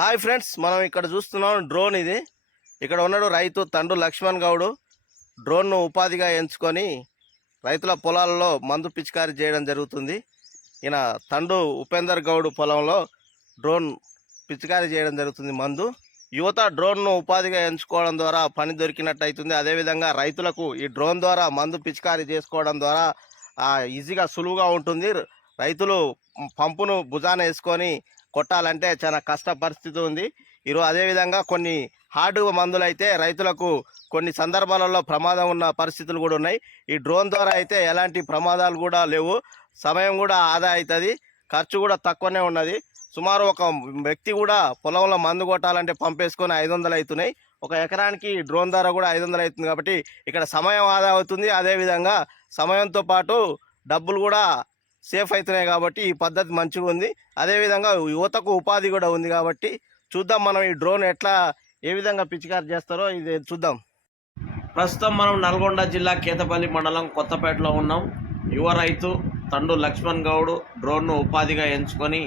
Hi friends, మనం ఇక్కడ చూస్తున్నాం డ్రోన్. ఇది ఇక్కడ ఉన్నాడు రైతు తండ్రు లక్ష్మణ్ గౌడ్. డ్రోన్ను ఉపాధిగా ఎంచుకొని రైతుల పొలాల్లో మందు పిచికారీ చేయడం జరుగుతుంది. ఈయన తండ్రు ఉపేందర్ గౌడ్ పొలంలో డ్రోన్ పిచికారీ చేయడం జరుగుతుంది మందు. యువత డ్రోన్ను ఉపాధిగా ఎంచుకోవడం ద్వారా పని దొరికినట్టు అవుతుంది. అదేవిధంగా రైతులకు ఈ డ్రోన్ ద్వారా మందు పిచికారీ చేసుకోవడం ద్వారా ఈజీగా సులువుగా ఉంటుంది. రైతులు పంపును భుజాన వేసుకొని కొట్టాలంటే చాలా కష్ట పరిస్థితి ఉంది. ఈరోజు అదేవిధంగా కొన్ని హార్డ్ మందులు అయితే రైతులకు కొన్ని సందర్భాలలో ప్రమాదం ఉన్న పరిస్థితులు కూడా ఉన్నాయి. ఈ డ్రోన్ ద్వారా అయితే ఎలాంటి ప్రమాదాలు కూడా లేవు. సమయం కూడా ఆదా అవుతుంది, ఖర్చు కూడా తక్కువనే ఉన్నది. సుమారు ఒక వ్యక్తి కూడా పొలంలో మందు కొట్టాలంటే పంపేసుకొని 500 అవుతున్నాయి. ఒక ఎకరానికి డ్రోన్ ద్వారా కూడా 500 అవుతుంది. కాబట్టి ఇక్కడ సమయం ఆదా అవుతుంది. అదేవిధంగా సమయంతో పాటు డబ్బులు కూడా సేఫ్ అవుతున్నాయి. కాబట్టి ఈ పద్ధతి మంచిగా ఉంది. అదేవిధంగా యువతకు ఉపాధి కూడా ఉంది. కాబట్టి చూద్దాం మనం ఈ డ్రోన్ ఏ విధంగా పిచికారి చేస్తారో ఇది చూద్దాం. ప్రస్తుతం మనం నల్గొండ జిల్లా కేతపల్లి మండలం కొత్తపేటలో ఉన్నాం. యువ రైతు తండ్రు లక్ష్మణ్ గౌడ్ డ్రోన్ను ఉపాధిగా ఎంచుకొని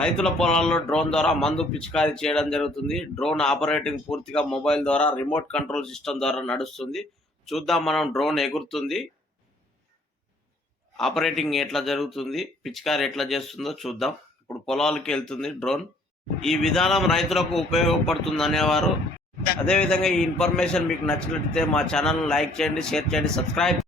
రైతుల పొలాల్లో డ్రోన్ ద్వారా మందు పిచికారీ చేయడం జరుగుతుంది. డ్రోన్ ఆపరేటింగ్ పూర్తిగా మొబైల్ ద్వారా రిమోట్ కంట్రోల్ సిస్టమ్ ద్వారా నడుస్తుంది. చూద్దాం మనం డ్రోన్ ఎగురుతుంది, ఆపరేటింగ్ ఎట్లా జరుగుతుంది, పిచికారీ ఎట్లా చేస్తుందో చూద్దాం. ఇప్పుడు పొలాలకి వెళ్తుంది డ్రోన్. ఈ విధానం రైతులకు ఉపయోగపడుతుంది అనేవారు. అదేవిధంగా ఈ ఇన్ఫర్మేషన్ మీకు నచ్చినట్లయితే మా ఛానల్ను లైక్ చేయండి, షేర్ చేయండి, సబ్స్క్రైబ్